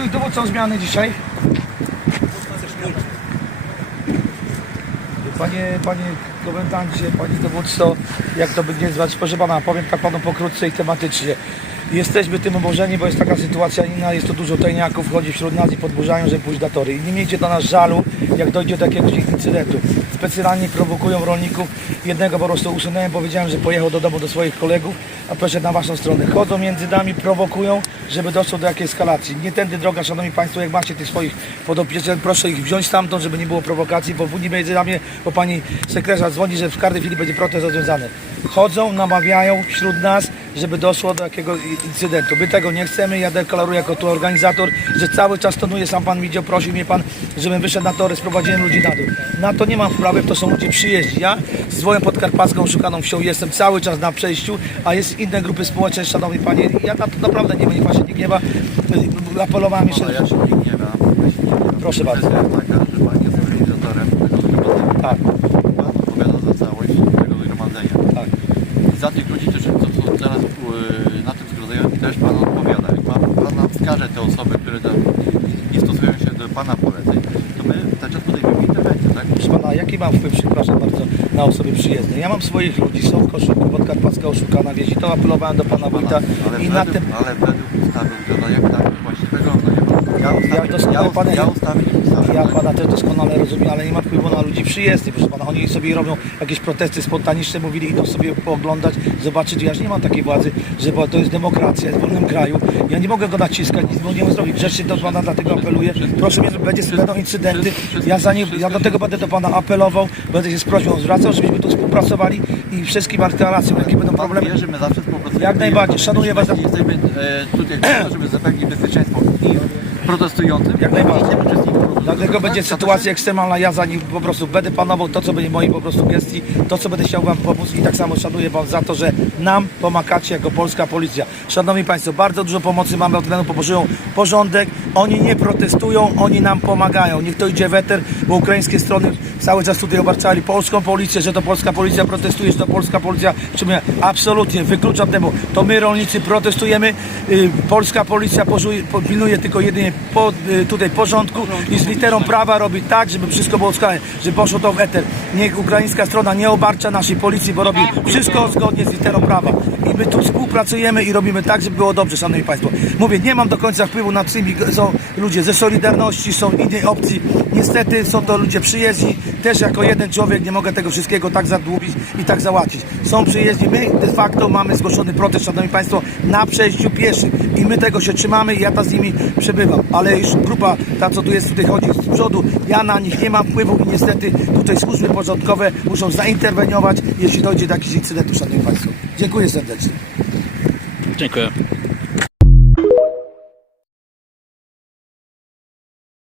ktoś dowódcą zmiany dzisiaj? Panie, panie komendancie, panie dowódco, jak to będzie zwać, proszę pana, powiem tak panu pokrótce i tematycznie. Jesteśmy tym oburzeni, bo jest taka sytuacja inna, jest to dużo tajniaków, wchodzi wśród nas i podburzają, żeby pójść na tory. I nie miejcie do nas żalu, jak dojdzie do jakiegoś incydentu. Specjalnie prowokują rolników. Jednego po prostu usunąłem, powiedziałem, że pojechał do domu do swoich kolegów, a poszedł na waszą stronę. Chodzą między nami, prowokują, żeby doszło do jakiejś eskalacji. Nie tędy droga, szanowni państwo, jak macie tych swoich podopiecznych, proszę ich wziąć stamtąd, żeby nie było prowokacji, bo nie będzie na mnie, bo pani sekretarz dzwoni, że w każdej chwili będzie protest rozwiązany. Chodzą, namawiają wśród nas, żeby doszło do jakiego incydentu. My tego nie chcemy, ja deklaruję jako tu organizator, że cały czas tonuję, sam pan widział, prosił mnie pan, żebym wyszedł na tory, sprowadziłem ludzi na dół. Na to nie mam wprawy, to są ludzie przyjeździ. Ja z Zwojem Podkarpacką, szukaną wsią jestem cały czas na przejściu, a jest inne grupy społeczne, szanowni panie, ja na to naprawdę nie niech pan się nie gniewa. Apelowałem jeszcze... Ja się nie gniewam. Proszę bardzo. Pan jest organizatorem tego. Tak, Pan odpowiada za całość tego zgromadzenia. tak. Za tych ludzi, którzy co są teraz yy, na tym zgromadzeniu też Pan odpowiada. Jak Pan, pan nam wskaże te osoby, które tam nie stosują się do Pana poleceń, to my cały czas podejmiemy interwencję, tak? Proszę pana, jaki mam wpływ, przepraszam bardzo, na osoby przyjezdne? Ja mam swoich ludzi, są w koszyku, Podkarpacka oszukana wieś i to apelowałem do pana wójta ale i na tym... ale według ustawy wygląda jak tak właściwego, no nie ma. Ja Ja ja, ja nie pisałem. Ja tak? pana też doskonale rozumiem, ale nie ma wpływu na ludzi przyjezdnych, proszę pana. Oni sobie robią jakieś protesty spontaniczne, mówili, idą sobie pooglądać, zobaczyć. Ja już nie mam takiej władzy, że bo to jest demokracja, jest w wolnym kraju. Ja nie mogę go naciskać, nic mu nie mogę zrobić. Grzecznie do pana dlatego apeluję. Proszę mnie, będzie będą incydenty. Ja, za nie, ja do tego będę do pana apelował, będę się z prośbą zwracał, żebyśmy tu współpracowali i wszystkim deklaracjom, jakie będą problemy. wie, że my zawsze współpracujemy. Jak najbardziej, szanuję was Jesteśmy e, tutaj, po to, żeby zapewnić bezpieczeństwo i protestującym, Jak najbardziej. Protestu. Dlatego będzie Tak? sytuacja ekstremalna, ja za nim po prostu będę panował to, co będzie mojej po prostu gestii, to, co będę chciał wam pomóc i tak samo szanuję wam za to, że nam pomagacie jako polska policja. Szanowni Państwo, bardzo dużo pomocy mamy od względu popożyją porządek, oni nie protestują, oni nam pomagają. Niech to idzie weter, bo ukraińskie strony cały czas tutaj obarczali polską policję, że to polska policja protestuje, że to polska policja, my absolutnie wykluczam temu. To my rolnicy protestujemy, y, polska policja pilnuje tylko jedynie po, y, tutaj porządku i z literą prawa robi tak, żeby wszystko było skalne, żeby poszło to w eter. Niech ukraińska strona nie obarcza naszej policji, bo robi wszystko zgodnie z literą prawa. I my tu współpracujemy i robimy tak, żeby było dobrze, szanowni państwo. Mówię, nie mam do końca wpływu na tymi, są ludzie ze Solidarności, są innej opcji. Niestety są to ludzie przyjezdni, też jako jeden człowiek nie mogę tego wszystkiego tak zadłubić i tak załatwić. Są przyjezdni, my de facto mamy zgłoszony protest, szanowni państwo, na przejściu pieszych i my tego się trzymamy i ja ta z nimi przebywam. Ale już grupa, ta co tu jest, tutaj chodzi przodu, ja na nich nie mam wpływu i niestety tutaj służby porządkowe muszą zainterweniować, jeśli dojdzie do jakichś incydentów, szanowni państwo. Dziękuję serdecznie. Dziękuję.